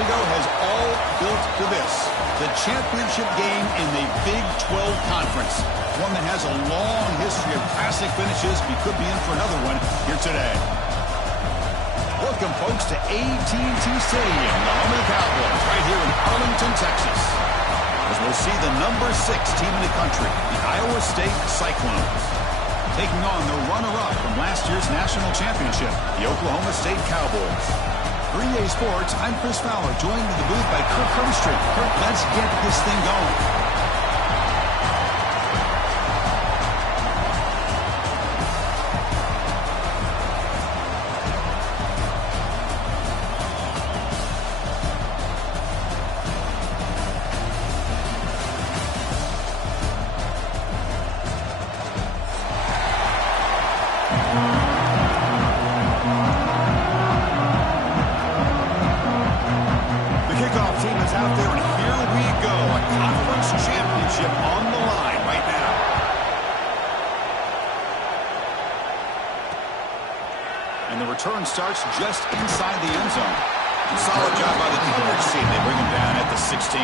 ago has all built to this. The championship game in the Big 12 Conference. One that has a long history of classic finishes. We could be in for another one here today. Welcome, folks, to AT&T Stadium, the home of the Cowboys, right here in Arlington, Texas. As we'll see the number 6 team in the country, the Iowa State Cyclones, taking on the runner-up from last year's national championship, the Oklahoma State Cowboys. For EA Sports, I'm Chris Fowler, joined in the booth by Kirk Herbstreit. Kirk, let's get this thing going. Starts just inside the end zone. Solid job by the coverage team. They bring him down at the 16.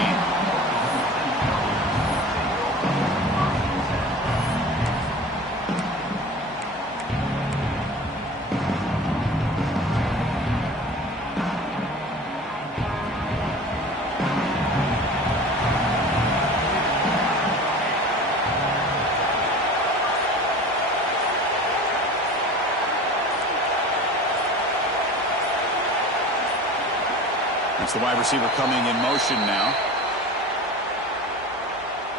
It's the wide receiver coming in motion now.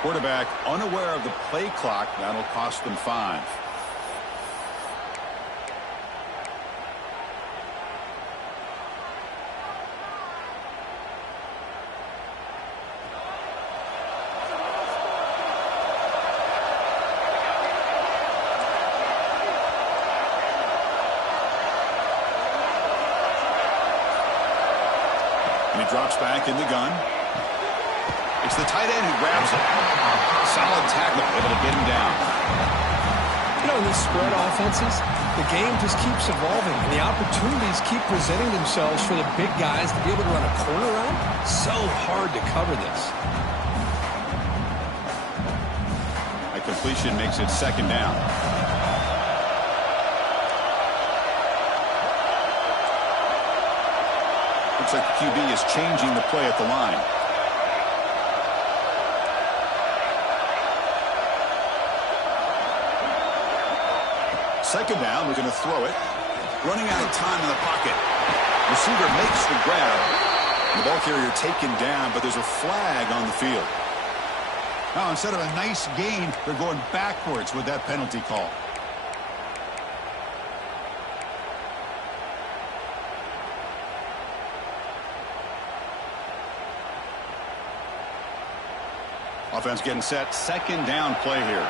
Quarterback unaware of the play clock. That'll cost them 5. Drops back in the gun. It's the tight end who grabs it. Solid tackle, able to get him down. You know, in these spread offenses, the game just keeps evolving, and the opportunities keep presenting themselves for the big guys to be able to run a corner route. So hard to cover this. A completion makes it 2nd down. Looks like the QB is changing the play at the line. Second down, we're going to throw it. Running out of time in the pocket. Receiver makes the grab. The ball carrier taken down, but there's a flag on the field. Now, instead of a nice gain, they're going backwards with that penalty call. Offense getting set. 2nd down play here.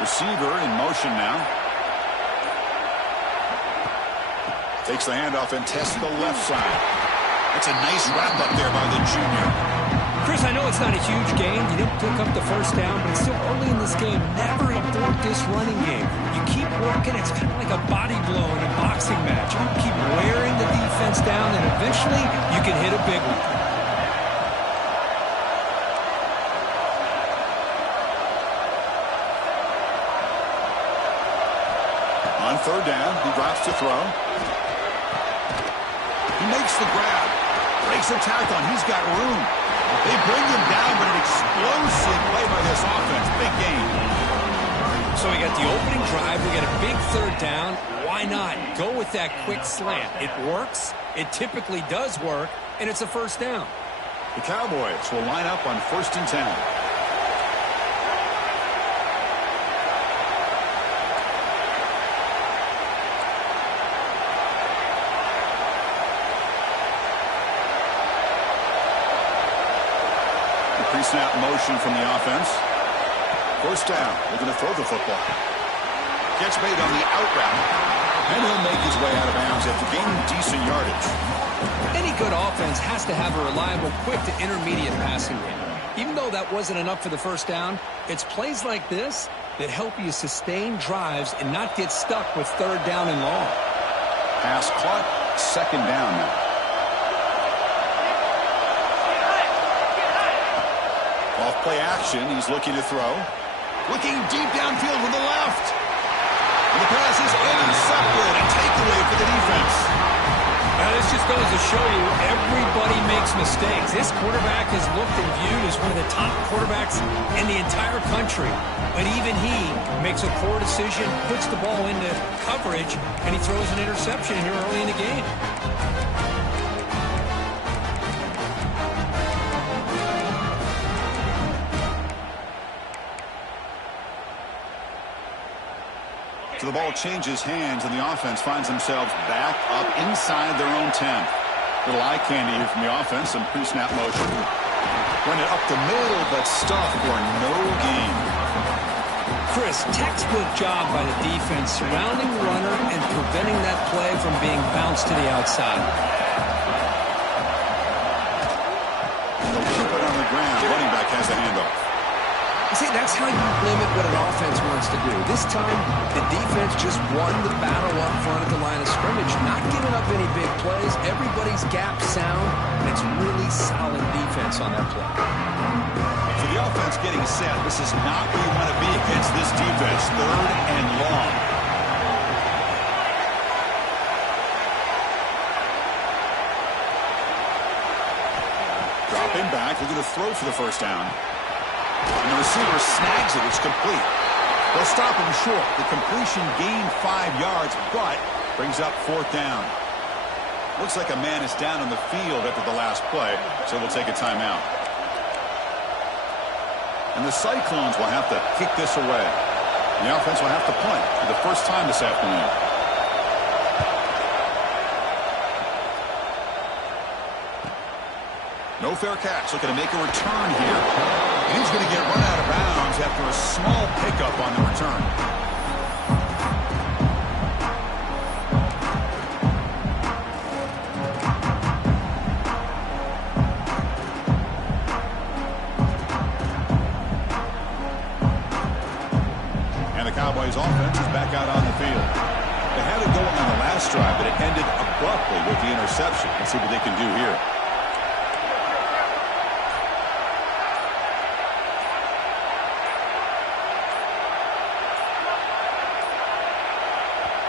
Receiver in motion now. Takes the handoff and tests the left side. That's a nice wrap up there by the junior. Chris, I know it's not a huge game. You didn't pick up the first down, but it's still early in this game. Never abort this running game. You keep working. It's kind of like a body blow in a boxing match. You keep wearing the defense down, and eventually you can hit a big one. On 3rd down, he drops to throw. He makes the grab. Breaks a tackle, and he's got room. They bring him down, but an explosive play by this offense. Big game. So we got the opening drive. We got a big 3rd down. Why not go with that quick slant? It works. It typically does work, and it's a 1st down. The Cowboys will line up on 1st and 10. Pre-snap motion from the offense. 1st down. They're going to throw the football. Gets made on the out route. And he'll make his way out of bounds after gaining decent yardage. Any good offense has to have a reliable, quick to intermediate passing game. Even though that wasn't enough for the 1st down, it's plays like this that help you sustain drives and not get stuck with third down and long. Pass caught, second down now. Off play action, he's looking to throw. Looking deep downfield with the left. And the pass is intercepted. A takeaway for the defense. Now, this just goes to show you everybody makes mistakes. This quarterback is looked and viewed as one of the top quarterbacks in the entire country. But even he makes a poor decision, puts the ball into coverage, and he throws an interception here early in the game. So the ball changes hands, and the offense finds themselves back up inside their own 10. Little eye candy here from the offense, some pre-snap motion. Run it up the middle, but stuffed for no gain. Chris, textbook job by the defense, surrounding the runner and preventing that play from being bounced to the outside. They'll keep it on the ground. Running back has the handoff. See, that's how you limit what an offense wants to do. This time, the defense just won the battle up front at the line of scrimmage, not giving up any big plays. Everybody's gap sound, and it's really solid defense on that play. So the offense getting set. This is not where you want to be against this defense. Third and long. Dropping back, looking to throw for the first down. And the receiver snags it. It's complete. They'll stop him short. The completion gained 5 yards, but brings up fourth down. Looks like a man is down on the field after the last play, so we'll take a timeout. And the Cyclones will have to kick this away. And the offense will have to punt for the first time this afternoon. No fair catch. Looking to make a return here. And he's going to get run out of bounds after a small pickup on the return. And the Cowboys offense is back out on the field. They had it going on the last drive, but it ended abruptly with the interception. Let's see what they can do here.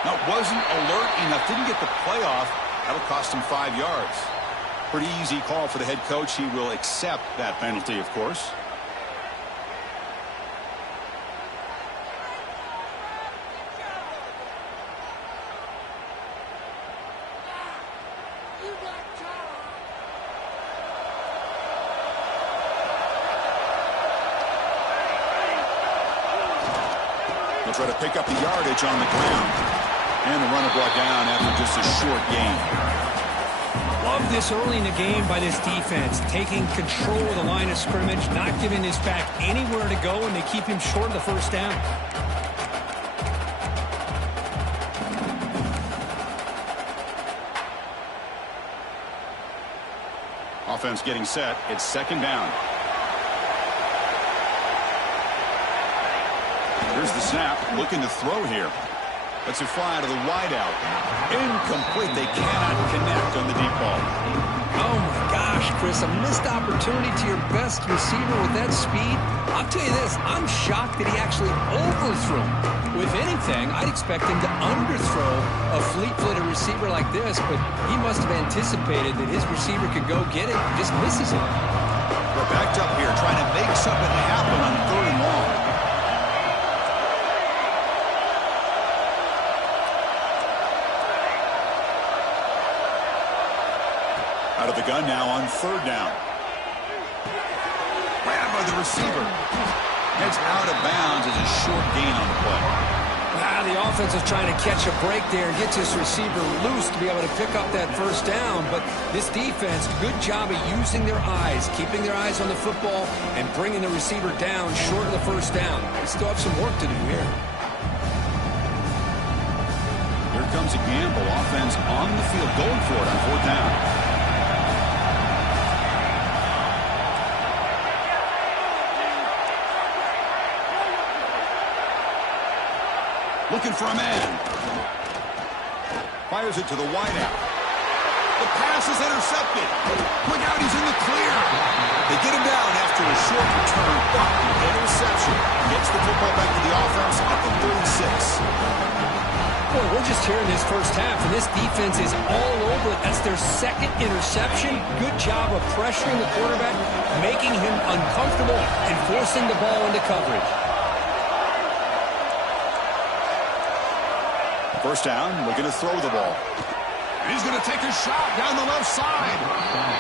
No, wasn't alert enough. Didn't get the play off. That'll cost him 5 yards. Pretty easy call for the head coach. He will accept that penalty, of course. He'll try to pick up the yardage on the ground. And the runner brought down after just a short gain. Love this early in the game by this defense, taking control of the line of scrimmage, not giving this back anywhere to go, and they keep him short of the first down. Offense getting set. It's second down. Here's the snap. Looking to throw here. Let's it fly to the wideout. Incomplete. They cannot connect on the deep ball. Oh, my gosh, Chris. A missed opportunity to your best receiver with that speed. I'll tell you this. I'm shocked that he actually overthrew him. With anything, I'd expect him to underthrow a fleet-footed receiver like this, but he must have anticipated that his receiver could go get it and just misses it. We're backed up here trying to make something happen on third and long. Out of the gun now on third down. Grabbed by the receiver. Heads out of bounds as a short gain on the play. The offense is trying to catch a break there and get this receiver loose to be able to pick up that first down. But this defense, good job of using their eyes, keeping their eyes on the football, and bringing the receiver down short of the first down. They still have some work to do here. Here comes a gamble. Offense on the field, going for it on fourth down. Looking for a man. Fires it to the wideout. The pass is intercepted. Look out, he's in the clear. They get him down after a short return, but the interception gets the football back to the offense at the 36. Boy, we're just here in this first half, and this defense is all over it. That's their second interception. Good job of pressuring the quarterback, making him uncomfortable, and forcing the ball into coverage. First down, looking to throw the ball. And he's going to take a shot down the left side.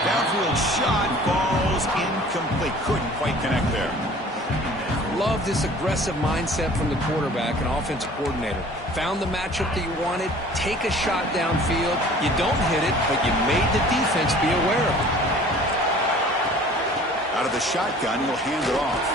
Downfield shot falls incomplete. Couldn't quite connect there. Love this aggressive mindset from the quarterback and offensive coordinator. Found the matchup that you wanted. Take a shot downfield. You don't hit it, but you made the defense be aware of it. Out of the shotgun, he'll hand it off.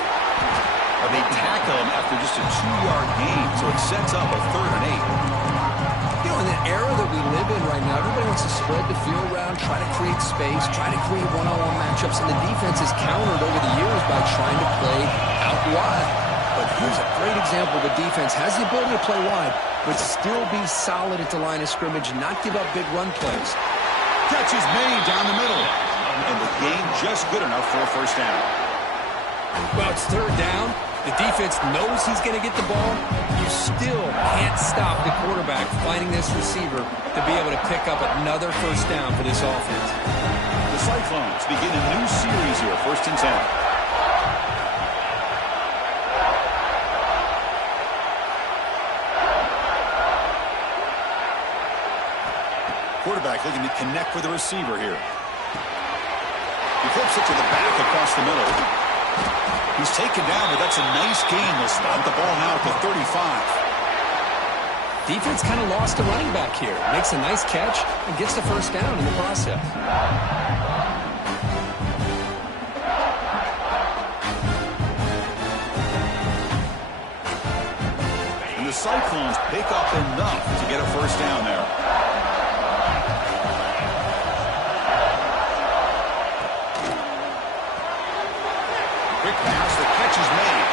They tackle him after just a 2-yard gain, so it sets up a 3rd and 8. You know, in the era that we live in right now, everybody wants to spread the field around, try to create space, try to create one-on-one matchups, and the defense is countered over the years by trying to play out wide. But here's a great example. The defense has the ability to play wide, but still be solid at the line of scrimmage, not give up big run plays. Catch is made down the middle, and the gain just good enough for a first down. Well, it's 3rd down. The defense knows he's going to get the ball. You still can't stop the quarterback finding this receiver to be able to pick up another first down for this offense. The Cyclones begin a new series here, 1st and 10. Quarterback looking to connect with the receiver here. He flips it to the back across the middle. He's taken down, but that's a nice gain. They'll spot the ball now at the 35. Defense kind of lost a running back here. Makes a nice catch and gets the first down in the process. And the Cyclones pick up enough to get a first down there. Quick pass, the catch is made.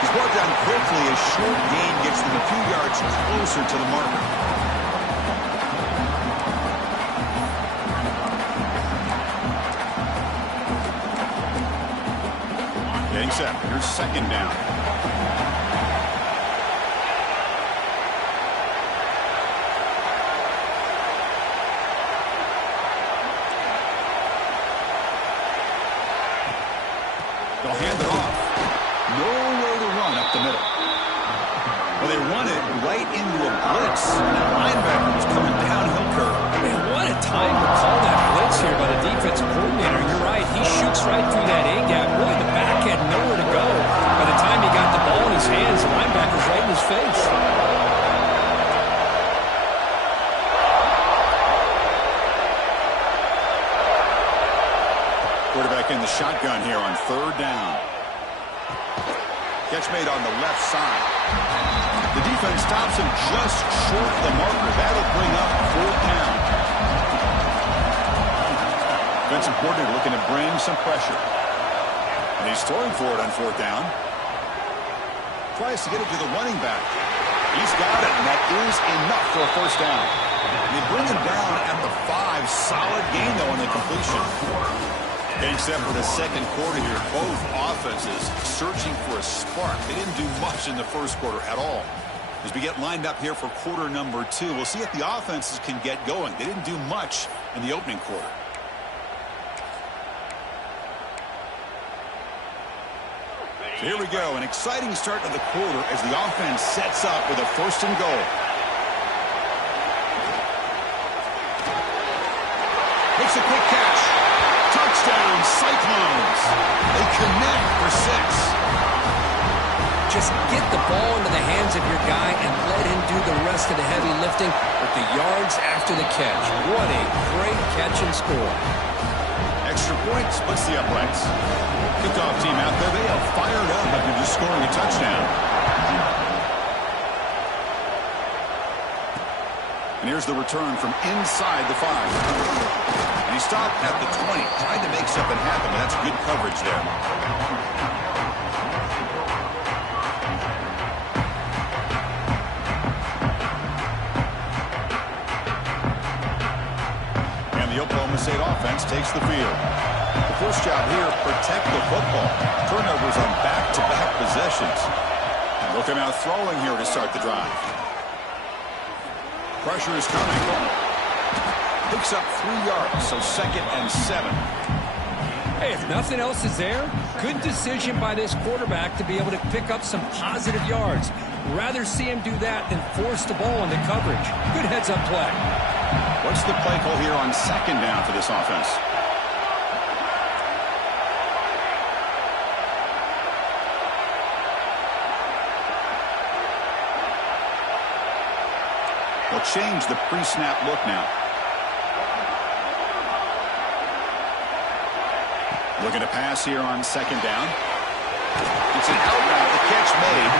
He's brought down quickly. A short gain gets them a few yards closer to the marker. Getting set. Here's 2nd down. They'll hand it off. Nowhere to run up the middle. Well, they run it right into a blitz. And that linebacker was coming downhill curve. Man, what a time to call that blitz here by the defensive coordinator. You're right. He shoots right through that A-gap. Really, the back had nowhere to go. By the time he got the ball in his hands, the linebacker's right in his face. Quarterback in the shotgun here on 3rd down. Catch made on the left side. The defense stops him just short of the marker. That'll bring up 4th down. Defensive coordinator looking to bring some pressure. And he's throwing for it on 4th down. Tries to get it to the running back. He's got it, and that is enough for a first down. And they bring him down at the 5. Solid gain, though, on the completion. Getting set for the 2nd quarter here. Both offenses searching for a spark. They didn't do much in the 1st quarter at all. As we get lined up here for quarter number 2, we'll see if the offenses can get going. They didn't do much in the opening quarter. So here we go. An exciting start to the quarter as the offense sets up with a 1st and goal. Makes a quick catch. Touchdown, Cyclones. They connect for 6. Just get the ball into the hands of your guy and let him do the rest of the heavy lifting with the yards after the catch. What a great catch and score. Extra point splits the uprights. Kickoff team out there. They are fired up after just scoring a touchdown. And here's the return from inside the 5. And he stopped at the 20, trying to make something happen, but that's good coverage there. And the Oklahoma State offense takes the field. The first job here, protect the football. Turnovers on back-to-back possessions. Looking out throwing here to start the drive. Pressure is coming. Picks up 3 yards, so 2nd and 7. Hey, if nothing else is there, good decision by this quarterback to be able to pick up some positive yards. Rather see him do that than force the ball into coverage. Good heads-up play. What's the play call here on 2nd down for this offense? They'll change the pre-snap look now. Looking to pass here on 2nd down. It's an out route, the catch made.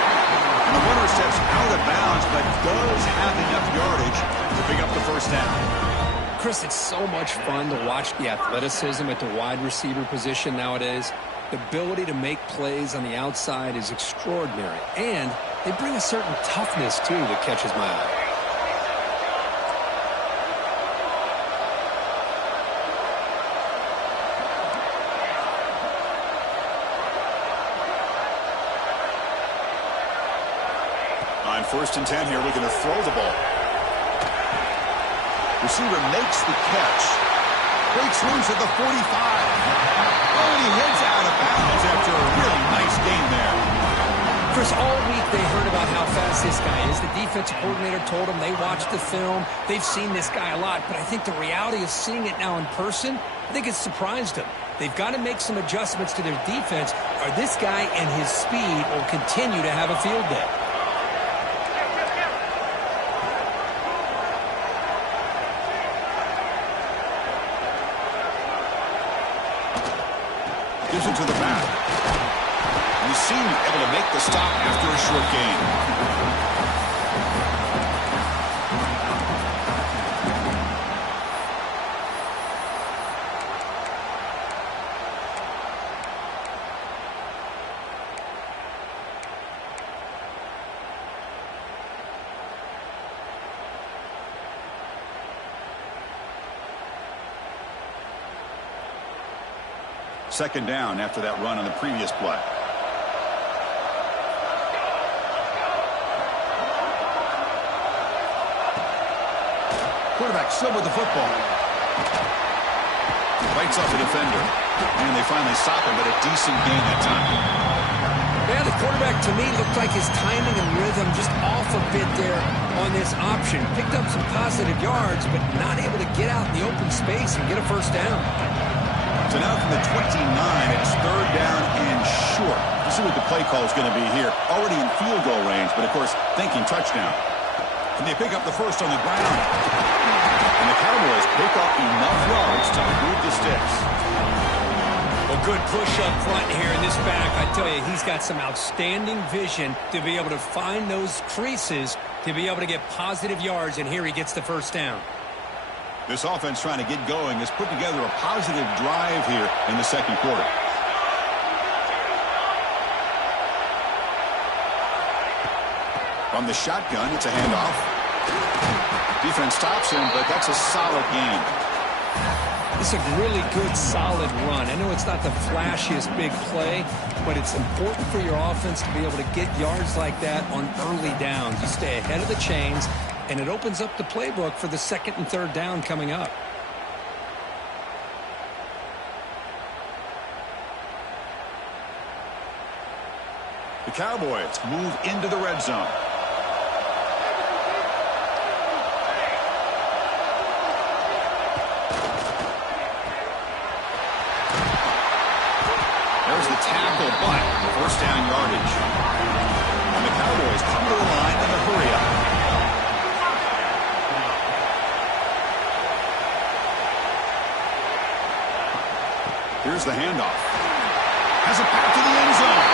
And the runner steps out of bounds, but does have enough yardage to pick up the first down. Chris, it's so much fun to watch the athleticism at the wide receiver position nowadays. The ability to make plays on the outside is extraordinary. And they bring a certain toughness, too, that catches my eye. On 1st and 10 here, looking to throw the ball. Receiver makes the catch. Breaks loose at the 45. Oh, and he heads out of bounds after a really nice game there. Chris, all week they heard about how fast this guy is. The defensive coordinator told them they watched the film. They've seen this guy a lot. But I think the reality of seeing it now in person, I think it's surprised them. They've got to make some adjustments to their defense, or this guy and his speed will continue to have a field day. Gives it to the back. And he seemed able to make the stop after a short gain. Second down after that run on the previous play. Quarterback still with the football. Bites off the defender. And they finally stop him, but a decent gain that time. Yeah, the quarterback to me looked like his timing and rhythm just off a bit there on this option. Picked up some positive yards, but not able to get out in the open space and get a first down. So now from the 29, it's 3rd down and short. Let's see what the play call is going to be here. Already in field goal range, but of course, thinking touchdown. And they pick up the first on the ground. And the Cowboys pick up enough yards to move the sticks. A good push up front here in this back. I tell you, he's got some outstanding vision to be able to find those creases, to be able to get positive yards, and here he gets the first down. This offense trying to get going has put together a positive drive here in the 2nd quarter. From the shotgun, it's a handoff. Defense stops him, but that's a solid gain. It's a really good, solid run. I know it's not the flashiest big play, but it's important for your offense to be able to get yards like that on early downs. You stay ahead of the chains, and it opens up the playbook for the 2nd and 3rd down coming up. The Cowboys move into the red zone. There's the tackle, but first down yardage. And the Cowboys come to the line in a hurry-up. Here's the handoff. Has a pass to the end zone.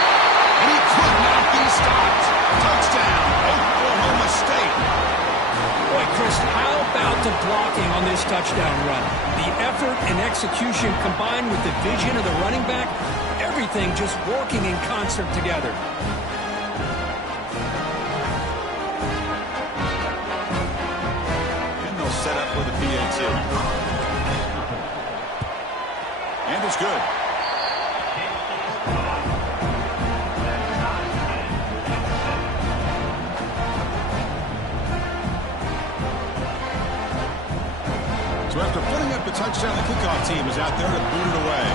And he could not be stopped. Touchdown, Oklahoma State. Boy, Chris, how about the blocking on this touchdown run? The effort and execution combined with the vision of the running back, everything just working in concert together. And they'll set up with a PAT. is good. So after putting up the touchdown, the kickoff team is out there to boot it away.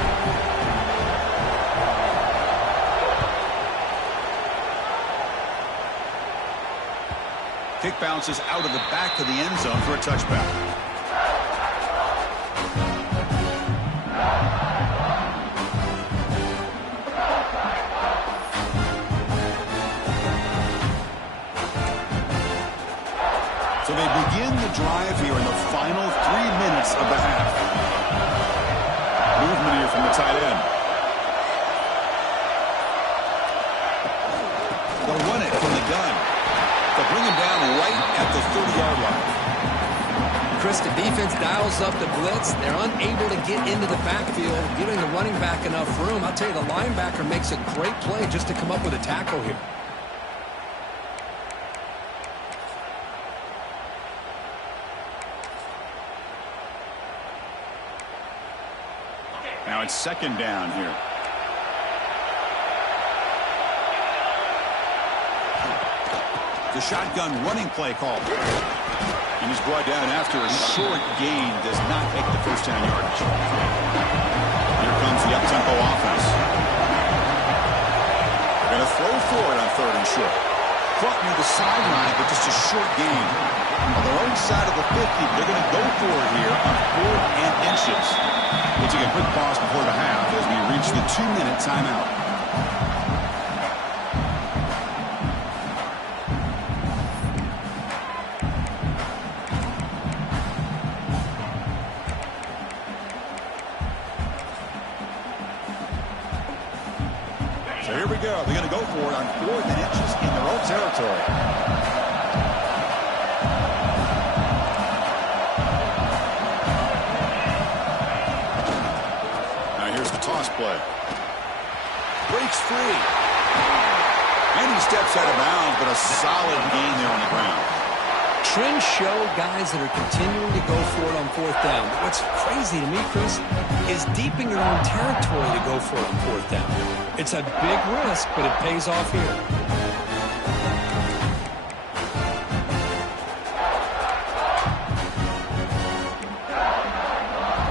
Kick bounces out of the back of the end zone for a touchback. So they begin the drive here in the final 3 minutes of the half. Movement here from the tight end. They'll run it from the gun. They'll bring him down right at the 30-yard line. Chris, the defense dials up the blitz. They're unable to get into the backfield, giving the running back enough room. I'll tell you, the linebacker makes a great play just to come up with a tackle here. Now it's second down here. The shotgun running play call. And he's brought down after a short gain. Does not make the first down yardage. Here comes the up-tempo offense. They're going to throw for it on 3rd and short. Caught near the sideline, but just a short gain. On their own side of the 50, they're going to go for it here on 4th and inches. We'll take a quick pause before the half as we reach the 2-minute timeout. So here we go. They're going to go for it on 4th and inches in their own territory. Now here's the toss play. Breaks free. And he steps out of bounds, but a solid gain there on the ground. Trends show guys that are continuing to go for it on 4th down. What's crazy to me, Chris, is deep in your own territory to go for it on 4th down. It's a big risk, but it pays off here.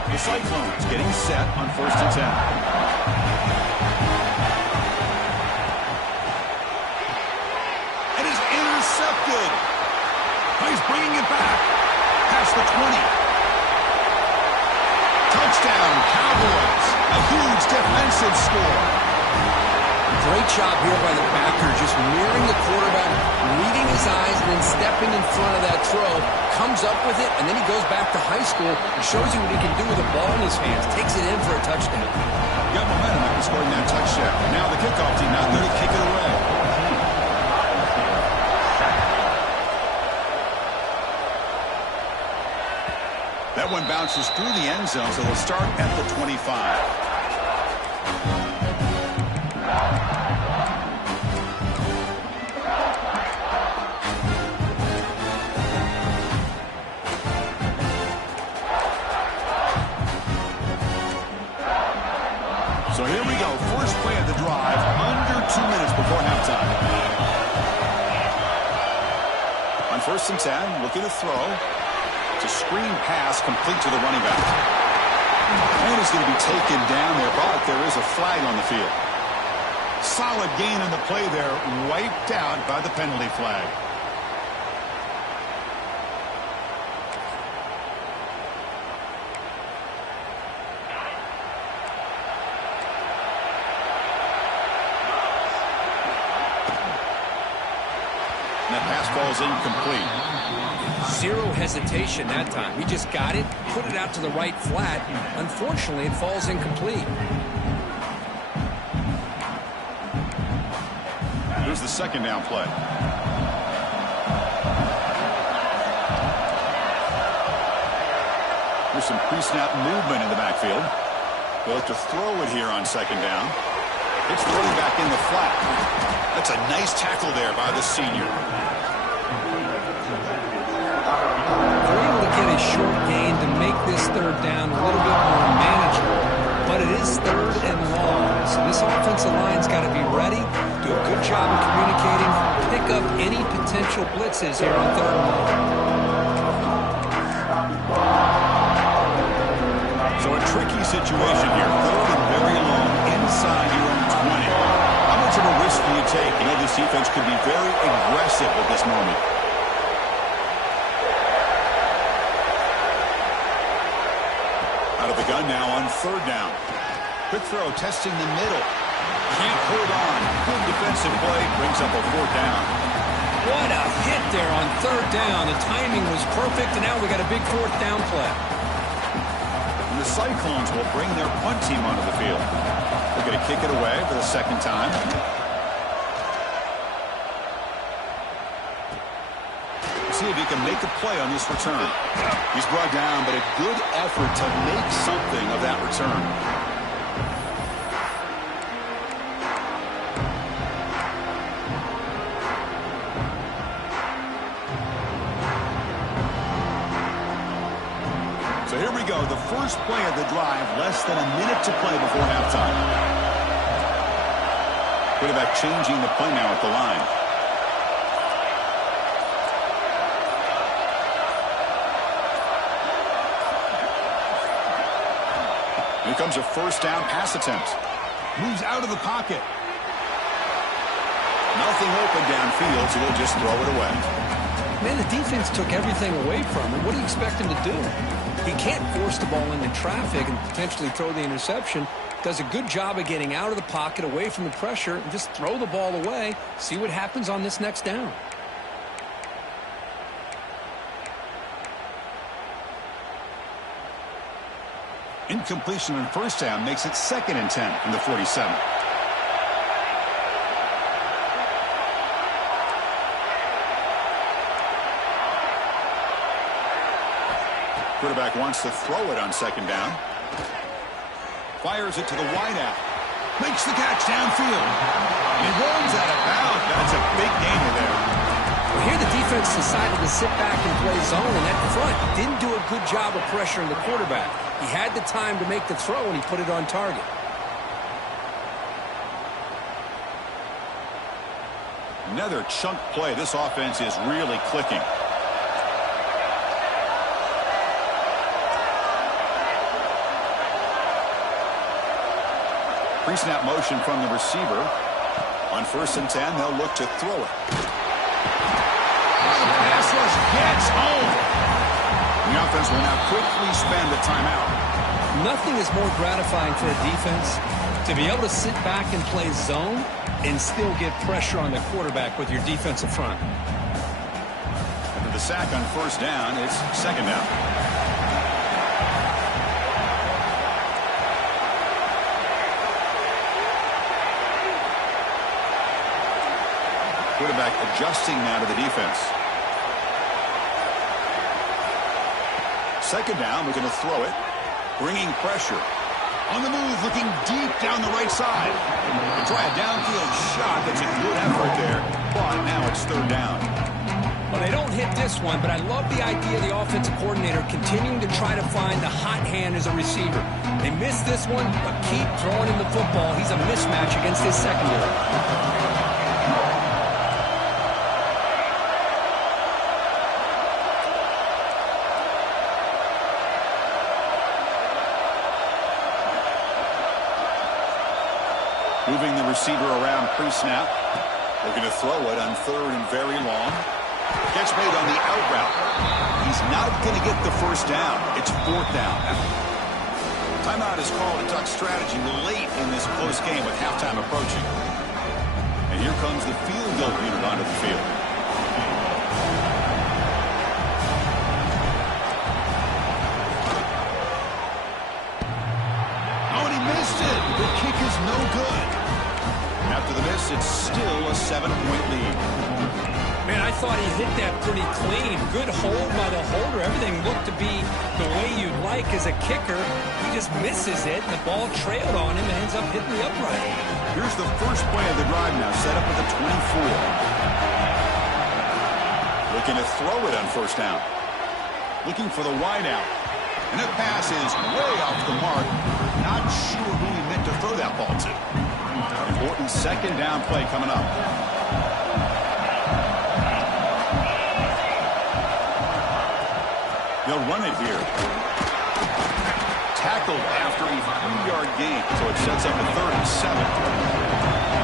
The Cyclones getting set on 1st and 10. And is intercepted. He's bringing it back. Past the 20. Touchdown, Cowboys. A huge defensive score. Great job here by the backer, just mirroring the quarterback, reading his eyes, and then stepping in front of that throw. Comes up with it, and then he goes back to high school and shows you what he can do with the ball in his hands. Takes it in for a touchdown. Got momentum after scoring that touchdown. Now the kickoff team out there to kick it away. That one bounces through the end zone, so they'll start at the 25. So here we go. First play of the drive, under 2 minutes before halftime. On 1st and 10, looking to throw. It's a screen pass complete to the running back. And he's going to be taken down there, but there is a flag on the field. Solid gain in the play there, wiped out by the penalty flag. And that pass falls incomplete. Zero hesitation that time. He just got it, put it out to the right flat. Unfortunately, it falls incomplete. Here's the second down play. There's some pre-snap movement in the backfield. They'll have to throw it here on second down. It's the running back in the flat. That's a nice tackle there by the senior. They're able to get a short gain to make this 3rd down a little bit more manageable, but it is 3rd and long. So this offensive line's got to be ready, do a good job of communicating, pick up any potential blitzes here on 3rd and long. So a tricky situation here. 3rd and very long inside your own 20. How much of a risk do you take? You know, this defense could be very aggressive at this moment. Out of the gun now on 3rd down. Quick throw, testing the middle. Can't hold on. Good defensive play. Brings up a 4th down. What a hit there on 3rd down. The timing was perfect, and now we got a big 4th down play. And the Cyclones will bring their punt team onto the field. They're going to kick it away for the 2nd time. See if he can make a play on this return. He's brought down, but a good effort to make something of that return. So here we go, the first play of the drive, less than a minute to play before halftime. Quarterback changing the play now at the line. Here comes a 1st down pass attempt. Moves out of the pocket. Nothing open downfield, so he'll just throw it away. Man, the defense took everything away from him. What do you expect him to do? He can't force the ball into traffic and potentially throw the interception. Does a good job of getting out of the pocket, away from the pressure, and just throw the ball away. See what happens on this next down. Incompletion on 1st down makes it 2nd and 10 from the 47. Quarterback wants to throw it on 2nd down. Fires it to the wideout. Makes the catch downfield. He rolls out of bounds. That's a big gainer there. Well, here the defense decided to sit back and play zone, and that front didn't do a good job of pressuring the quarterback. He had the time to make the throw, and he put it on target. Another chunk play. This offense is really clicking. Pre-snap motion from the receiver. On 1st and 10, they'll look to throw it. The pass rush gets home. The offense will now quickly spend the timeout. Nothing is more gratifying for a defense to be able to sit back and play zone and still get pressure on the quarterback with your defensive front. After the sack on 1st down, it's 2nd down. Quarterback adjusting now to the defense. 2nd down, we're going to throw it. Bringing pressure. On the move, looking deep down the right side. To try a downfield shot. That's a good effort there. But now it's 3rd down. Well, they don't hit this one, but I love the idea of the offensive coordinator continuing to try to find the hot hand as a receiver. They missed this one, but keep throwing him the football. He's a mismatch against his secondary. Moving the receiver around pre-snap. Looking to throw it on 3rd and very long. Catch made on the out route. He's not going to get the 1st down. It's 4th down. Timeout is called to talk strategy late in this close game with halftime approaching. And here comes the field goal unit onto the field. Oh, and he missed it. The kick is no good. After the miss, it's still a 7-point lead. Man, I thought he hit that pretty clean. Good hold by the holder. Everything looked to be the way you'd like as a kicker. He just misses it. The ball trailed on him and ends up hitting the upright. Here's the first play of the drive now, set up at the 24. Looking to throw it on 1st down. Looking for the wideout. And that pass is way off the mark. Not sure who that ball to. Important second down play coming up. They'll run it here. Tackled after a 3-yard gain, so it sets up a 3rd and 7.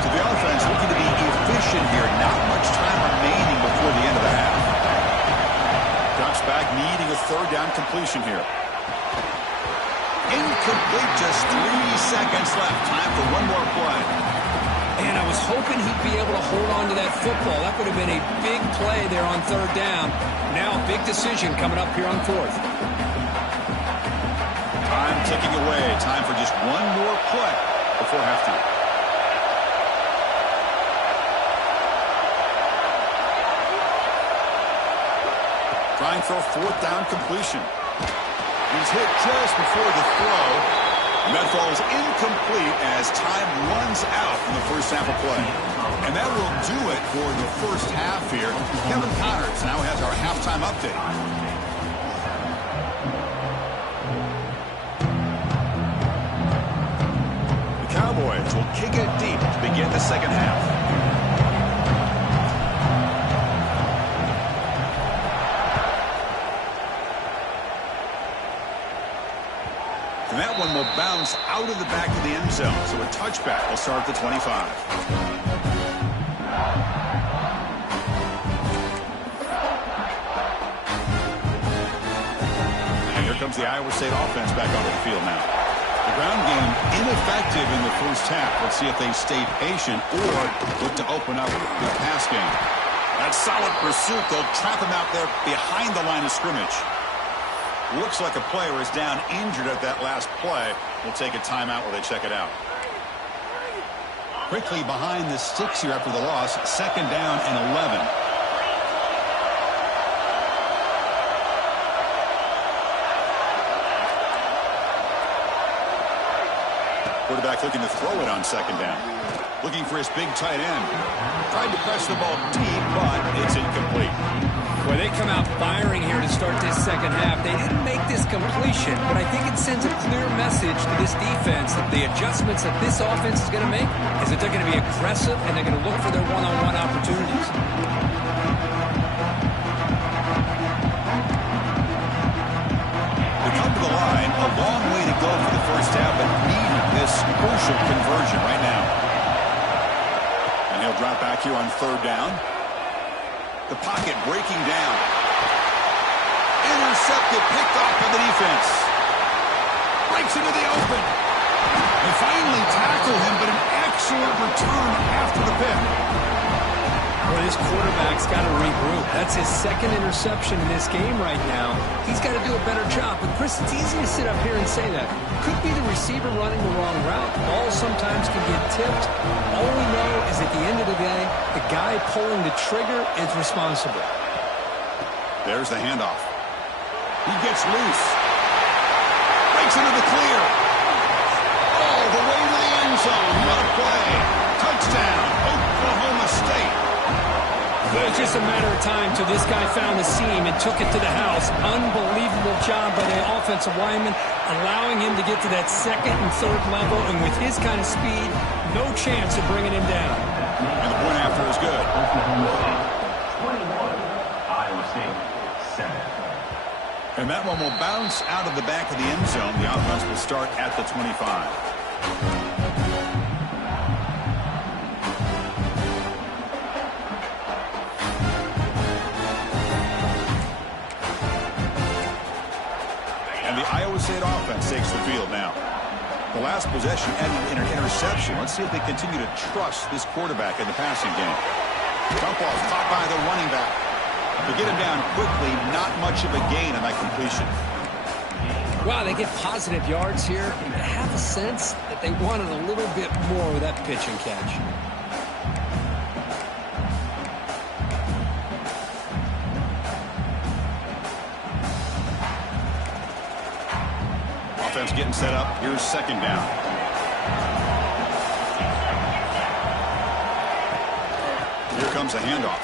So the offense looking to be efficient here. Not much time remaining before the end of the half. Ducks back needing a 3rd down completion here. Incomplete, just 3 seconds left. Time for one more play. And I was hoping he'd be able to hold on to that football. That would have been a big play there on 3rd down. Now, big decision coming up here on 4th. Time ticking away. Time for just one more play before halftime. Trying for a 4th down completion. He's hit just before the throw. And that ball is incomplete as time runs out in the first half of play. And that will do it for the first half here. Kevin Connors now has our halftime update. The Cowboys will kick it deep to begin the second half. And that one will bounce out of the back of the end zone. So a touchback will start at the 25. And here comes the Iowa State offense back onto the field now. The ground game ineffective in the first half. Let's see if they stay patient or look to open up the pass game. That solid pursuit. They'll trap him out there behind the line of scrimmage. Looks like a player is down injured at that last play. We'll take a timeout while they check it out. Quickly behind the sticks here after the loss. 2nd down and 11. Quarterback looking to throw it on 2nd down. Looking for his big tight end. Tried to press the ball deep, but it's incomplete. Well, they come out firing here to start this second half. They didn't make this completion, but I think it sends a clear message to this defense that the adjustments that this offense is going to make is that they're going to be aggressive and they're going to look for their one-on-one opportunities. They come to the line, a long way to go for the first half, but need this crucial conversion right now. And he'll drop back here on 3rd down. The pocket breaking down. Intercepted, picked off by the defense. Breaks into the open. They finally tackle him, but an excellent return after the pick. Well, this quarterback's got to regroup. That's his 2nd interception in this game right now. He's got to do a better job. But, Chris, it's easy to sit up here and say that. Could be the receiver running the wrong route. Balls sometimes can get tipped. All we know is at the end of the day, the guy pulling the trigger is responsible. There's the handoff. He gets loose. Breaks into the clear. All the way to the end zone. What a play. Touchdown, Oklahoma State. Well, it's just a matter of time till this guy found a seam and took it to the house. Unbelievable job by the offensive lineman, allowing him to get to that 2nd and 3rd level. And with his kind of speed, no chance of bringing him down. And the point after is good. 21, Iowa State, 7. And that one will bounce out of the back of the end zone. The offense will start at the 25. Iowa State offense takes the field now. The last possession ended in an interception. Let's see if they continue to trust this quarterback in the passing game. Dump off caught by the running back. To get him down quickly, not much of a gain on that completion. Wow, they get positive yards here. I have a sense that they wanted a little bit more with that pitch and catch. Offense getting set up. Here's 2nd down. Here comes a handoff.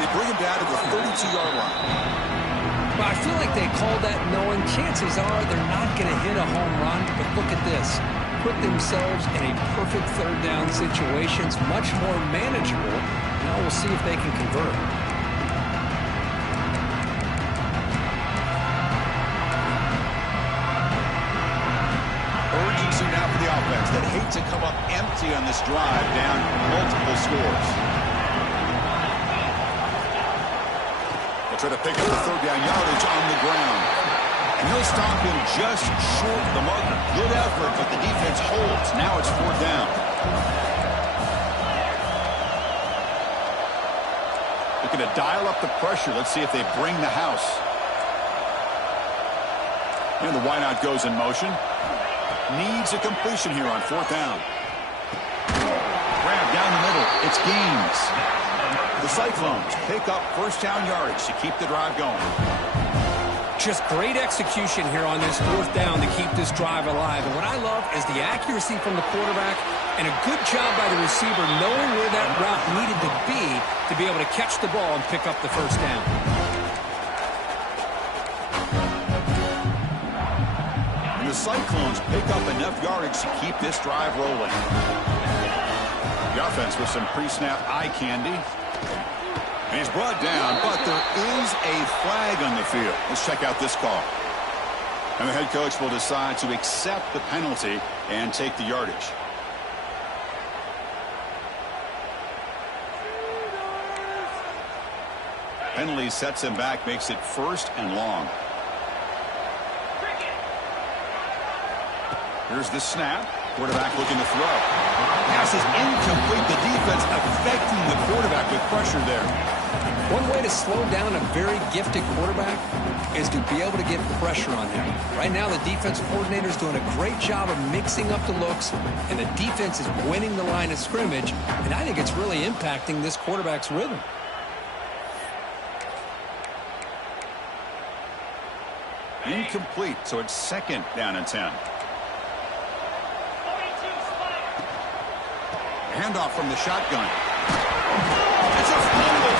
They bring him down to the 32-yard line. Well, I feel like they called that knowing chances are they're not going to hit a home run, but look at this. Put themselves in a perfect third down situation. It's much more manageable. Now we'll see if they can convert. Urgency now for the offense that hate to come up empty on this drive, down multiple scores. They'll try to pick up the third down yardage on the ground. And he'll stop him just short of the marker. Good effort, but the defense holds. Now it's fourth down. Looking to dial up the pressure. Let's see if they bring the house. And the wideout goes in motion. Needs a completion here on fourth down. Grab down the middle. It's Gaines. The Cyclones pick up first down yardage to keep the drive going. Just great execution here on this fourth down to keep this drive alive. And what I love is the accuracy from the quarterback and a good job by the receiver knowing where that route needed to be able to catch the ball and pick up the first down. And the Cyclones pick up enough yardage to keep this drive rolling. The offense with some pre-snap eye candy. And he's brought down, but there is a flag on the field. Let's check out this call. And the head coach will decide to accept the penalty and take the yardage. Penalty sets him back, makes it first and long. Here's the snap. Quarterback looking to throw. Pass is incomplete. The defense affecting the quarterback with pressure there. One way to slow down a very gifted quarterback is to be able to get pressure on him. Right now, the defense coordinator is doing a great job of mixing up the looks, and the defense is winning the line of scrimmage, and I think it's really impacting this quarterback's rhythm. Incomplete, so it's second down and 10. Handoff from the shotgun. It's a fumble.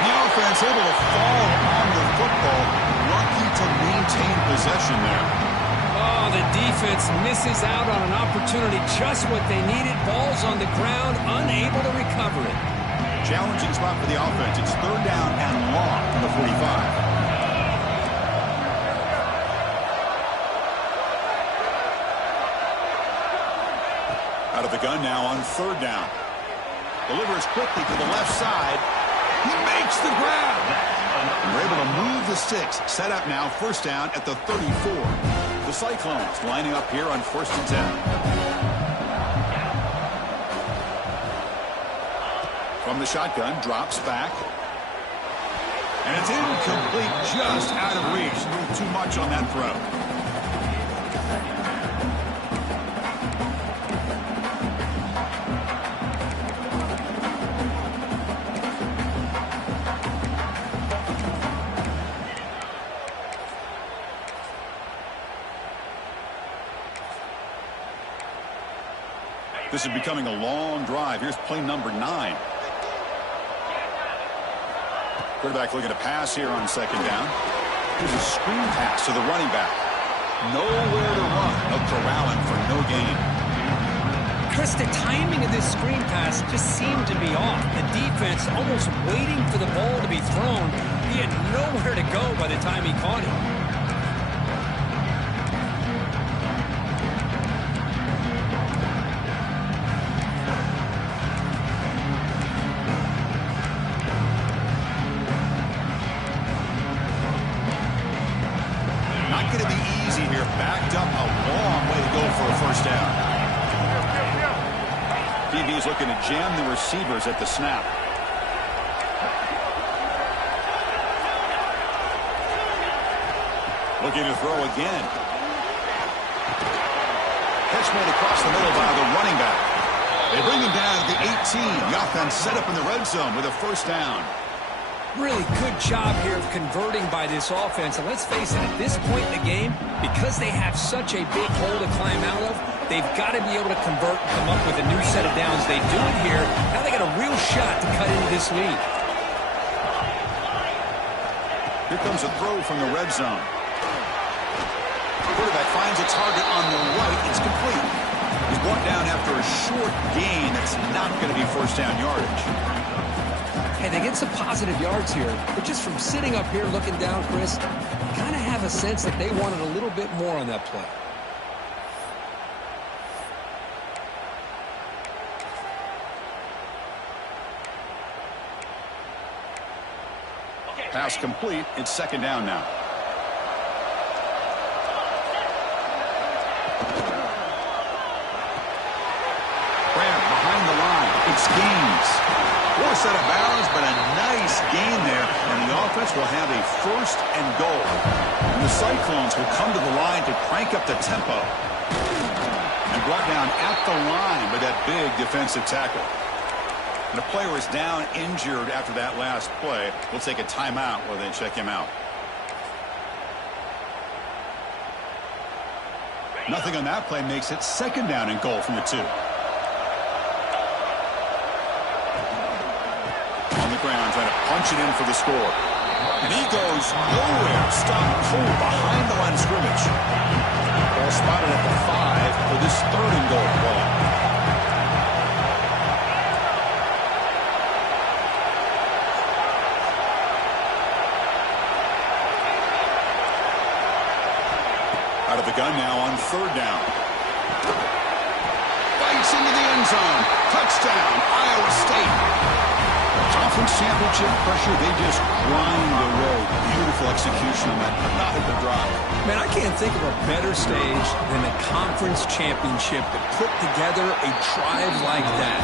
The offense able to fall on the football. Lucky to maintain possession there. Oh, the defense misses out on an opportunity. Just what they needed. Ball's on the ground, unable to recover it. Challenging spot for the offense. It's third down and long from the 45. Out of the gun now on third down. Delivers quickly to the left side. He makes the grab. And we're able to move the sticks. Set up now, first down at the 34. The Cyclones lining up here on first and 10. From the shotgun, drops back. And it's incomplete, just out of reach. A little too much on that throw. This is becoming a long drive. Here's play number 9. Quarterback looking to pass here on second down. Here's a screen pass to the running back. Nowhere to run. A corralling for no gain. Chris, the timing of this screen pass just seemed to be off. The defense almost waiting for the ball to be thrown. He had nowhere to go by the time he caught it. Going to be easy here. Backed up a long way to go for a first down. DB is looking to jam the receivers at the snap. Looking to throw again. Catch made across the middle by the running back. They bring him down at the 18. The offense set up in the red zone with a first down. Really good job here of converting by this offense. And let's face it, at this point in the game, because they have such a big hole to climb out of, they've got to be able to convert and come up with a new set of downs. They do it here. Now they got a real shot to cut into this lead. Here comes a throw from the red zone. Quarterback finds a target on the right. It's complete. He's brought down after a short gain. That's not going to be first down yardage. Hey, they get some positive yards here, but just from sitting up here looking down, Chris, you kind of have a sense that they wanted a little bit more on that play. Pass complete. It's second down now. Grab behind the line. It's Gaines. Forced out of bounds, but a nice gain there. And the offense will have a first and goal. And the Cyclones will come to the line to crank up the tempo. And brought down at the line by that big defensive tackle. And the player is down injured after that last play. We'll take a timeout while they check him out. Nothing on that play makes it second down and goal from the 2. On the ground, trying to punch it in for the score. And he goes nowhere. Stopped cold behind the line of scrimmage. Ball spotted at the 5 for this third and goal play. Out of the gun now on third down. Bites into the end zone. Touchdown, Iowa State. Conference championship pressure, they just grind away. Beautiful execution on that methodical drive. Man, I can't think of a better stage than the conference championship to put together a drive like that.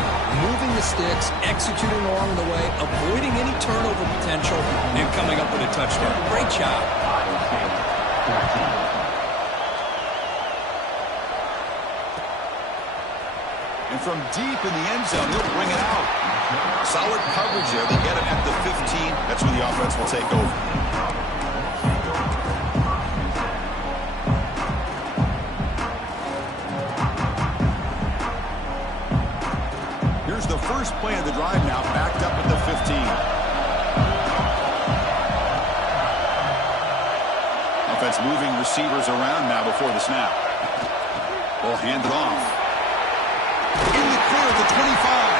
Moving the sticks, executing along the way, avoiding any turnover potential, and coming up with a touchdown. Great job. Iowa State 14. And from deep in the end zone, he'll bring it out. Solid coverage there. They get him at the 15. That's where the offense will take over. Here's the first play of the drive now, backed up at the 15. Offense moving receivers around now before the snap. Ball handed off. In the clear of the 25.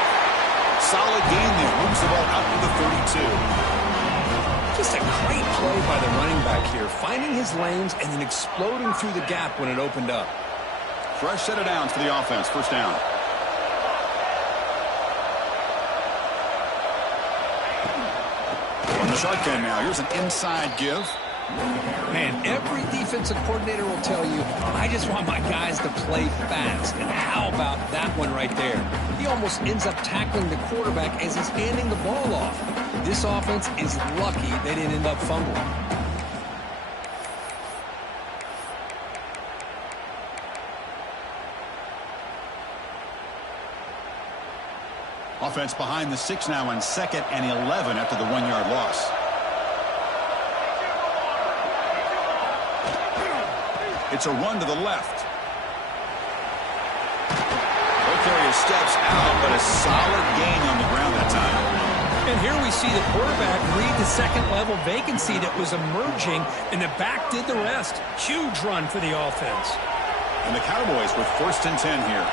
Solid gain there. Moves the ball out to the 32. Just a great play by the running back here, finding his lanes and then exploding through the gap when it opened up. Fresh set of downs for the offense. First down. On the shotgun now. Here's an inside give. Man, every defensive coordinator will tell you, I just want my guys to play fast. And how about that one right there? He almost ends up tackling the quarterback as he's handing the ball off. This offense is lucky they didn't end up fumbling. Offense behind the 6 now on 2nd and 11 after the 1-yard loss. It's a run to the left. Carrier steps out, but a solid gain on the ground that time. And here we see the quarterback read the second-level vacancy that was emerging, and the back did the rest. Huge run for the offense. And the Cowboys with 1st and 10 here.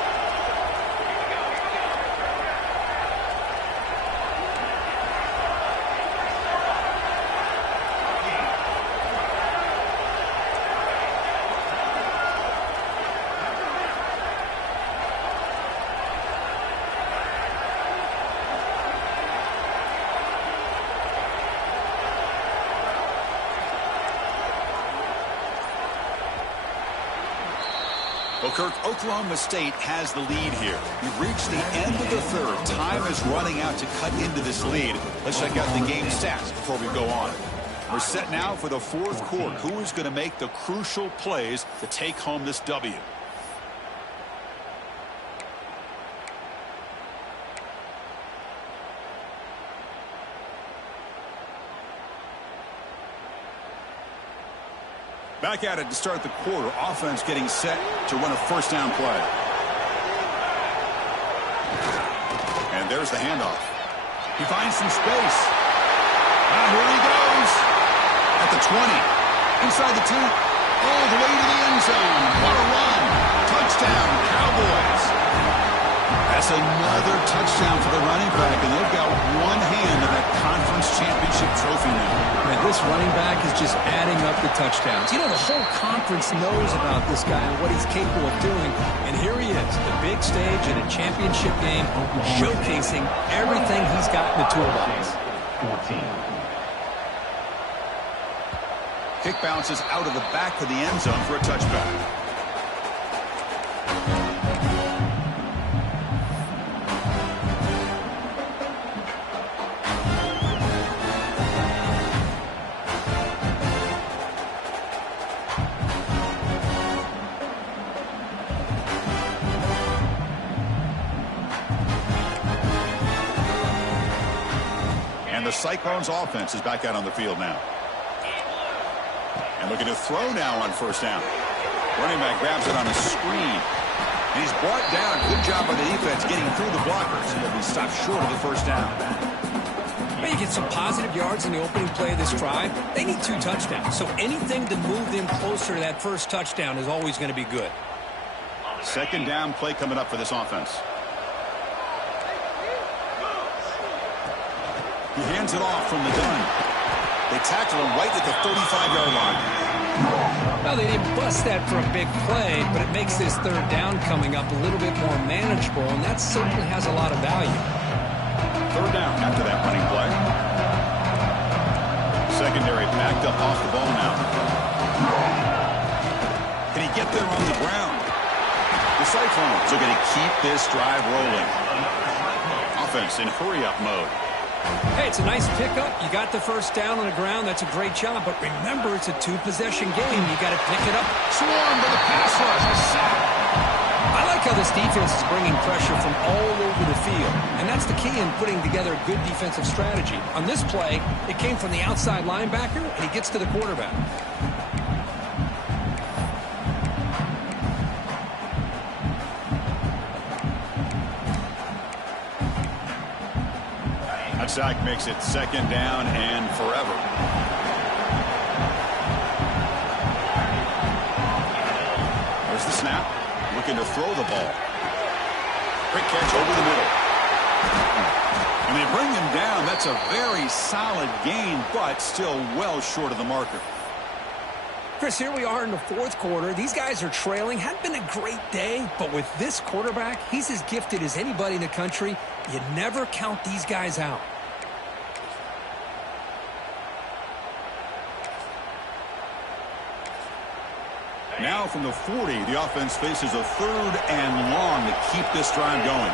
Well, Kirk, Oklahoma State has the lead here. We've reached the end of the third. Time is running out to cut into this lead. Let's check out the game stats before we go on. We're set now for the fourth quarter. Who is going to make the crucial plays to take home this W? Back at it to start the quarter. Offense getting set to run a first down play. And there's the handoff. He finds some space. And here he goes. At the 20. Inside the 2. All the way to the end zone. What a run. Touchdown, Cowboys. That's another touchdown for the running back, and they've got one hand on that conference championship trophy now. Man, this running back is just adding up the touchdowns. You know, the whole conference knows about this guy and what he's capable of doing. And here he is, the big stage in a championship game, showcasing everything he's got in the toolbox. 14. Kick bounces out of the back of the end zone for a touchback. And the Cyclones offense is back out on the field now. And looking to throw now on first down. Running back grabs it on a screen. And he's brought down. Good job by the defense getting through the blockers. He'll be stopped short of the first down. Well, you get some positive yards in the opening play of this drive. They need 2 touchdowns. So anything to move them closer to that first touchdown is always going to be good. Second down play coming up for this offense. He hands it off from the gun. They tackle him right at the 35-yard line. Well, they didn't bust that for a big play, but it makes this third down coming up a little bit more manageable, and that certainly has a lot of value. Third down after that running play. Secondary backed up off the ball now. Can he get there on the ground? The Cyclones are going to keep this drive rolling. Offense in hurry-up mode. Hey, it's a nice pickup. You got the first down on the ground. That's a great job. But remember, it's a 2-possession game. You got to pick it up. Swarm to the pass rush. A sack. I like how this defense is bringing pressure from all over the field. And that's the key in putting together a good defensive strategy. On this play, it came from the outside linebacker, and he gets to the quarterback. Sack makes it second down and forever. There's the snap. Looking to throw the ball. Quick catch over the middle. And they bring him down. That's a very solid gain, but still well short of the marker. Chris, here we are in the fourth quarter. These guys are trailing. Hadn't been a great day, but with this quarterback, he's as gifted as anybody in the country. You never count these guys out. Now from the 40, the offense faces a third and long to keep this drive going.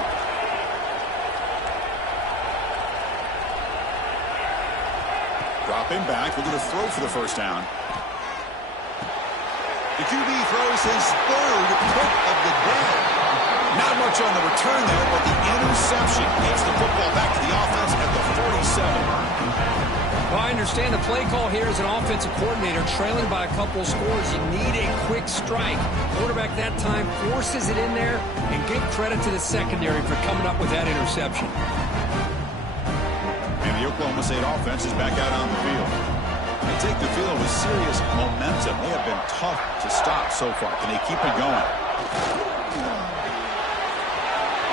Dropping back, looking to throw for the first down. The QB throws his third pick of the day. Not much on the return there, but the interception gets the football back to the offense at the 47. Well, I understand the play call here as an offensive coordinator, trailing by a couple of scores. You need a quick strike. Quarterback that time forces it in there, and give credit to the secondary for coming up with that interception. And the Oklahoma State offense is back out on the field. They take the field with serious momentum. They have been tough to stop so far. Can they keep it going?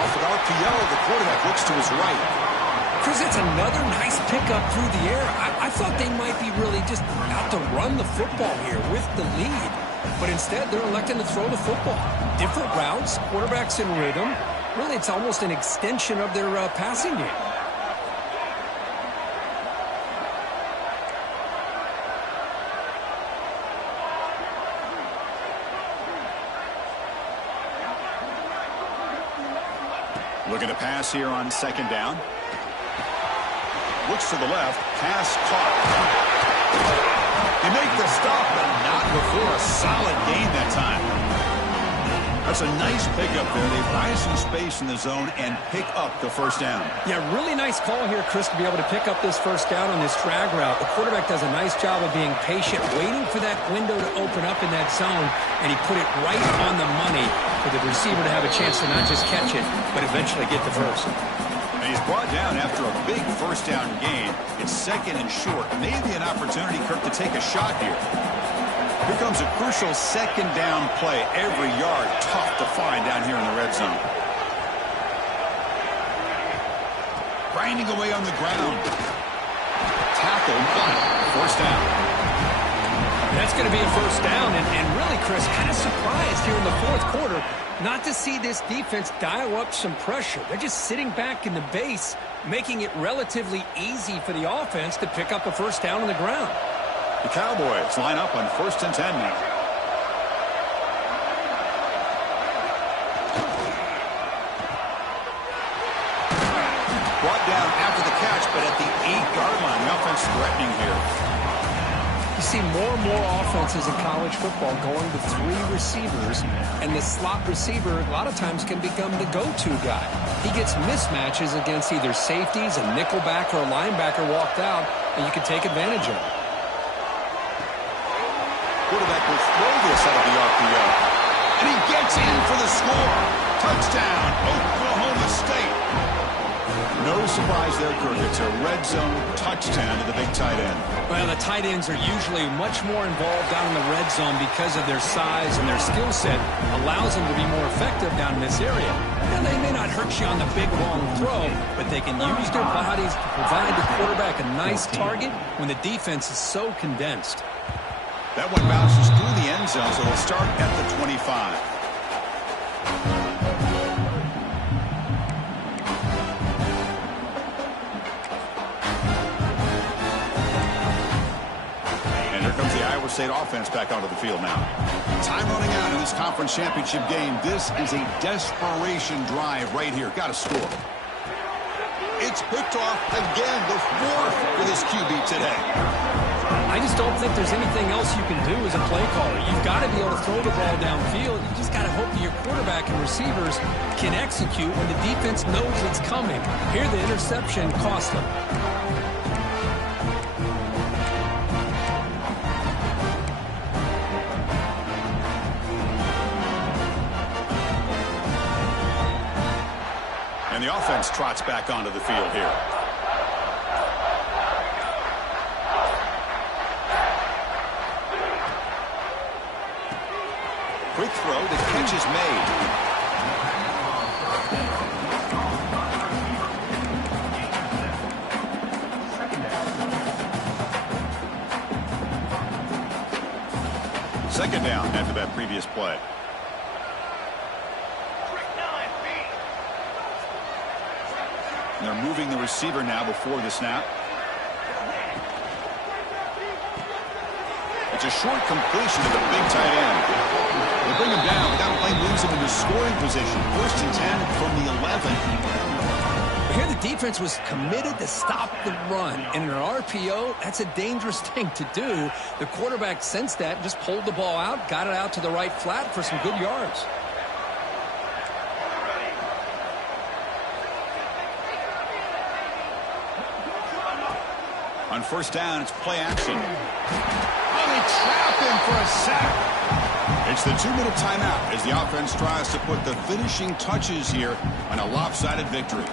Off an RPO, the quarterback looks to his right. Chris, it's another nice pickup through the air. I thought they might be really just out to run the football here with the lead. But instead, they're electing to throw the football. Different routes, quarterbacks in rhythm. Really, it's almost an extension of their passing game. Looking to pass here on second down. Looks to the left. Pass caught. They make the stop, but not before a solid gain that time. That's a nice pickup there. They buy some space in the zone and pick up the first down. Yeah, really nice call here, Chris, to be able to pick up this first down on this drag route. The quarterback does a nice job of being patient, waiting for that window to open up in that zone, and he put it right on the money for the receiver to have a chance to not just catch it, but eventually get the first. And he's brought down after a big first down gain. It's second and short. Maybe an opportunity, Kirk, to take a shot here. Here comes a crucial second down play. Every yard tough to find down here in the red zone. Grinding away on the ground. Tackle, first down. That's going to be a first down, and really, Chris, kind of surprised here in the fourth quarter not to see this defense dial up some pressure. They're just sitting back in the base, making it relatively easy for the offense to pick up a first down on the ground. The Cowboys line up on 1st and 10 now. Brought down after the catch, but at the 8-yard line. The offense threatening here. You see more and more offenses in college football going with 3 receivers, and the slot receiver a lot of times can become the go-to guy. He gets mismatches against either safeties, a nickelback, or a linebacker walked out, and you can take advantage of it. Quarterback will throw this out of the RPO. And he gets in for the score. Touchdown, Oklahoma State. No surprise there, Kirk. It's a red zone touchdown to the big tight end. Well, the tight ends are usually much more involved down in the red zone because of their size, and their skill set allows them to be more effective down in this area. And they may not hurt you on the big, long throw, but they can use their bodies to provide the quarterback a nice target when the defense is so condensed. That one bounces through the end zone, so they'll start at the 25. And here comes the Iowa State offense back onto the field now. Time running out in this conference championship game. This is a desperation drive right here. Got to score. It's picked off again, the 4th for this QB today. I just don't think there's anything else you can do as a play caller. You've got to be able to throw the ball downfield. You just got to hope that your quarterback and receivers can execute when the defense knows it's coming. Here, the interception cost them. And the offense trots back onto the field here. Quick throw, the catch is made. Second down after that previous play. And they're moving the receiver now before the snap. It's a short completion to the big tight end. They bring him down without playing lose him into scoring position. 1st and 10 from the 11. Here the defense was committed to stop the run. And in an RPO, that's a dangerous thing to do. The quarterback sensed that, just pulled the ball out, got it out to the right flat for some good yards. On 1st down, it's play action. Oh, they trap him for a sack. It's the 2-minute timeout as the offense tries to put the finishing touches here on a lopsided victory.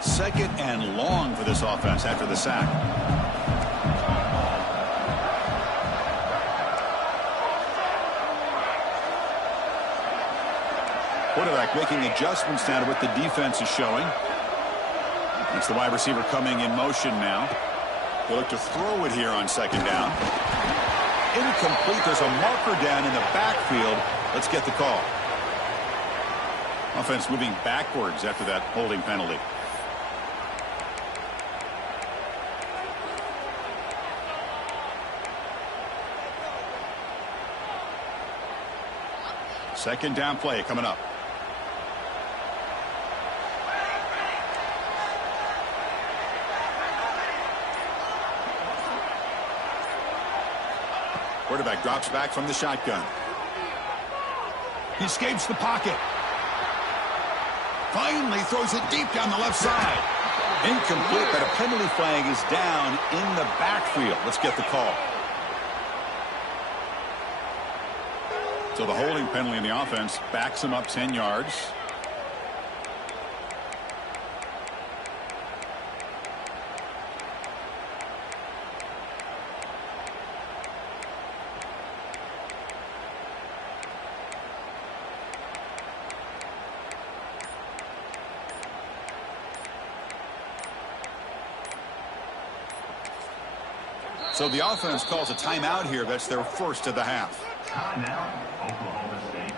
Second and long for this offense after the sack. Quarterback making adjustments now to what the defense is showing. It's the wide receiver coming in motion now. They look to throw it here on 2nd down. Incomplete. There's a marker down in the backfield. Let's get the call. Offense moving backwards after that holding penalty. Second down play coming up. Quarterback drops back from the shotgun. He escapes the pocket. Finally throws it deep down the left side. Incomplete, but a penalty flag is down in the backfield. Let's get the call. So the holding penalty in the offense backs him up 10 yards. So the offense calls a timeout here. That's their first of the half. Timeout, Oklahoma State.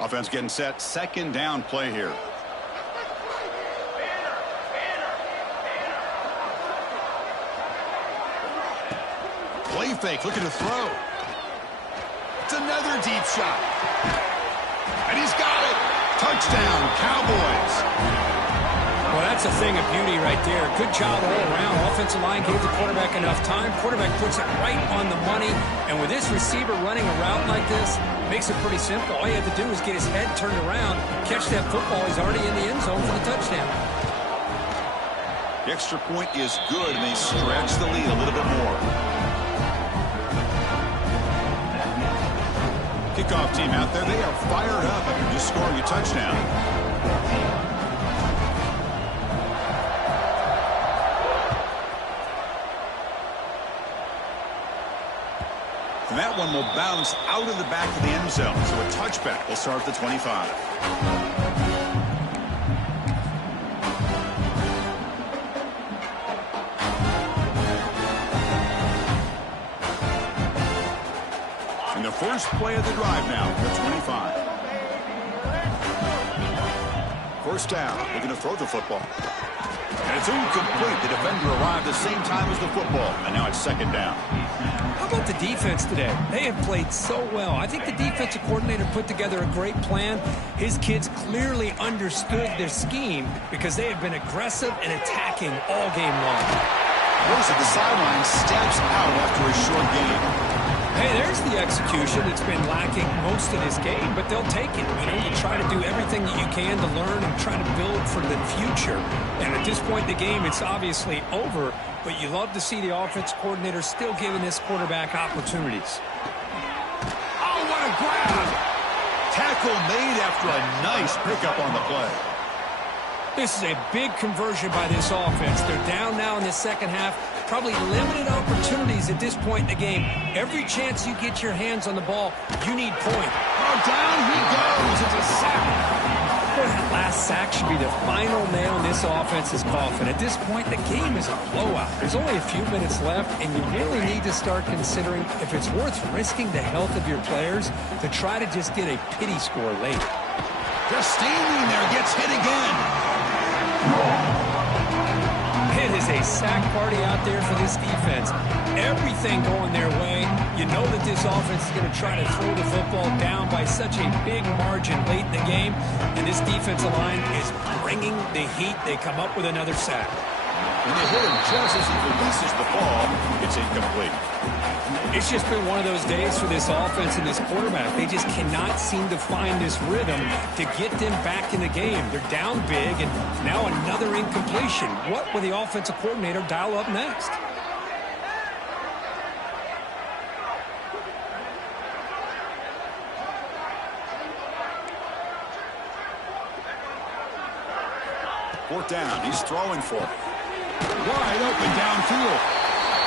Offense getting set. Second down play here. Play fake, looking to throw. It's another deep shot. And he's got it. Touchdown, Cowboys. Well, that's a thing of beauty right there. Good job all around. Offensive line gave the quarterback enough time. Quarterback puts it right on the money. And with this receiver running a route like this, makes it pretty simple. All you have to do is get his head turned around, catch that football. He's already in the end zone for the touchdown. The extra point is good, and they stretch the lead a little bit more. Kickoff team out there, they are fired up after just scoring a touchdown. And that one will bounce out of the back of the end zone. So a touchback will start at the 25. And the first play of the drive now, the 25. First down, they're going to throw the football. And it's incomplete. The defender arrived the same time as the football. And now it's second down. How about the defense today? They have played so well. I think the defensive coordinator put together a great plan. His kids clearly understood their scheme because they have been aggressive and attacking all game long. Rose at the sideline steps out after a short game. Hey, there's the execution that's been lacking most of this game, but they'll take it. You know, you try to do everything that you can to learn and try to build for the future. And at this point in the game, it's obviously over, but you love to see the offense coordinator still giving this quarterback opportunities. Oh, what a grab! Tackle made after a nice pickup on the play. This is a big conversion by this offense. They're down now in the second half. Probably limited opportunities at this point in the game. Every chance you get your hands on the ball, you need point. Oh, down he goes. It's a sack. Boy, that last sack should be the final nail in this offense's coffin. At this point, the game is a blowout. There's only a few minutes left, and you really need to start considering if it's worth risking the health of your players to try to just get a pity score late. Just standing there, gets hit again. It is a sack party out there for this defense. Everything going their way. You know that this offense is going to try to throw the football down by such a big margin late in the game. And this defensive line is bringing the heat. They come up with another sack. When they hit him just as he releases the ball, it's incomplete. It's just been one of those days for this offense and this quarterback. They just cannot seem to find this rhythm to get them back in the game. They're down big, and now another incompletion. What will the offensive coordinator dial up next? Fourth down, he's throwing for it. Wide open downfield.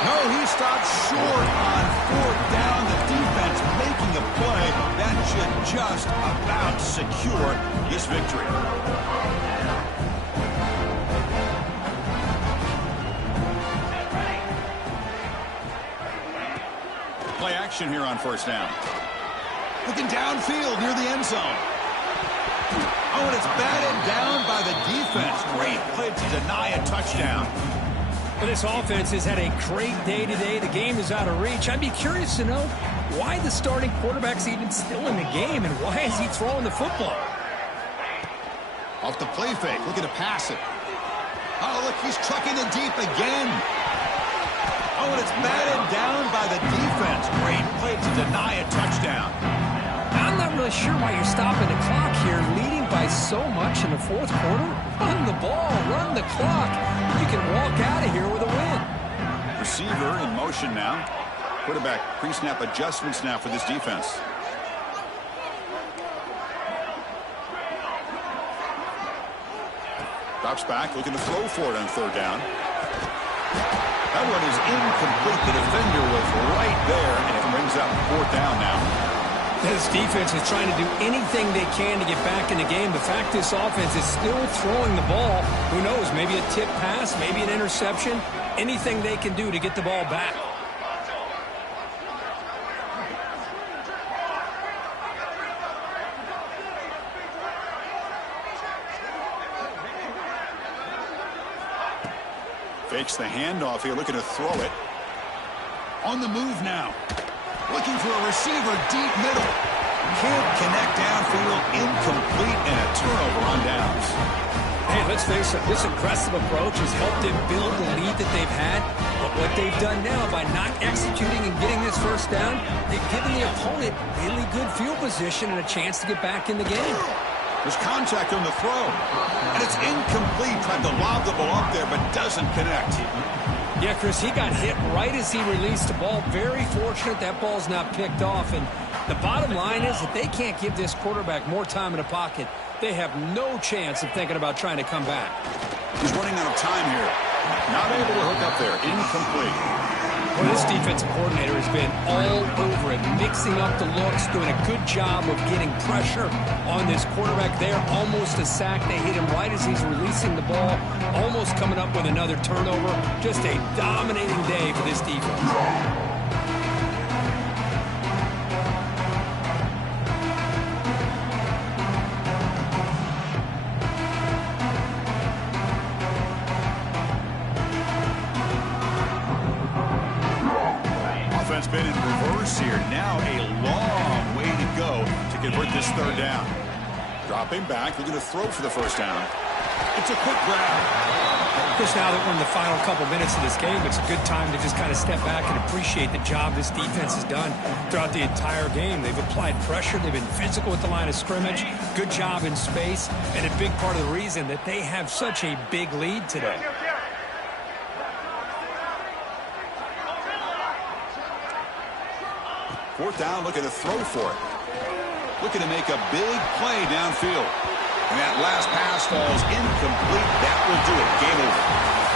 No, he stopped short on fourth down. The defense making a play that should just about secure this victory. Play action here on first down. Looking downfield near the end zone. Oh, and it's batted down by the defense. Great play to deny a touchdown. Well, this offense has had a great day today. The game is out of reach. I'd be curious to know why the starting quarterback's even still in the game and why is he throwing the football? Off the play fake, looking to pass it. Oh, look, he's trucking it deep again. Oh, and it's batted down by the defense. Great play to deny a touchdown. I'm not really sure why you're stopping the clock here, leading by so much in the fourth quarter. Run the ball, run the clock. You can walk out of here with a win. receiver in motion now. Quarterback pre-snap adjustments now for this defense. Drops back, looking to throw for it on third down. That one is incomplete. The defender was right there, and it brings up fourth down now. This defense is trying to do anything they can to get back in the game. The fact this offense is still throwing the ball, who knows, maybe a tip pass, maybe an interception, anything they can do to get the ball back. Fakes the handoff here, looking to throw it. On the move now. Looking for a receiver deep middle. Can't connect downfield, incomplete, and a turnover on downs. Hey, let's face it, this aggressive approach has helped them build the lead that they've had. But what they've done now by not executing and getting this first down, they've given the opponent really good field position and a chance to get back in the game. There's contact on the throw, and it's incomplete. Tried to lob the ball up there, but doesn't connect. Yeah, Chris, he got hit right as he released the ball. Very fortunate that ball's not picked off. And the bottom line is that they can't give this quarterback more time in the pocket. They have no chance of thinking about trying to come back. He's running out of time here. Not able to hook up there. Incomplete. Well, this defensive coordinator has been all over it, mixing up the looks, doing a good job of getting pressure on this quarterback there. Almost a sack. They hit him right as he's releasing the ball, almost coming up with another turnover. Just a dominating day for this defense. Been in reverse here. Now a long way to go to convert this third down. Dropping back, looking to throw for the first down. It's a quick grab. Chris, now that we're in the final couple minutes of this game, it's a good time to just kind of step back and appreciate the job this defense has done throughout the entire game. They've applied pressure. They've been physical at the line of scrimmage. Good job in space. And a big part of the reason that they have such a big lead today. Fourth down, looking to throw for it. Looking to make a big play downfield. And that last pass falls incomplete. That will do it. Game over.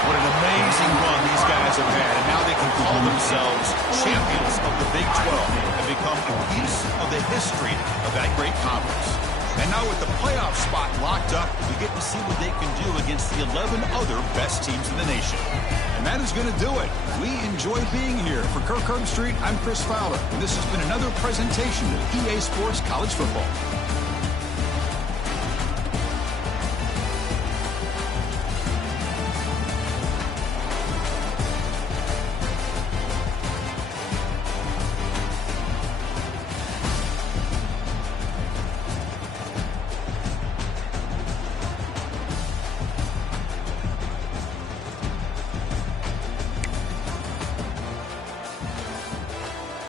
What an amazing run these guys have had. And now they can call themselves champions of the Big 12 and become a piece of the history of that great conference. And now with the playoff spot locked up, we get to see what they can do against the 11 other best teams in the nation. And that is going to do it. We enjoy being here. For Kirk Herbstreit, I'm Chris Fowler. And this has been another presentation of EA Sports College Football.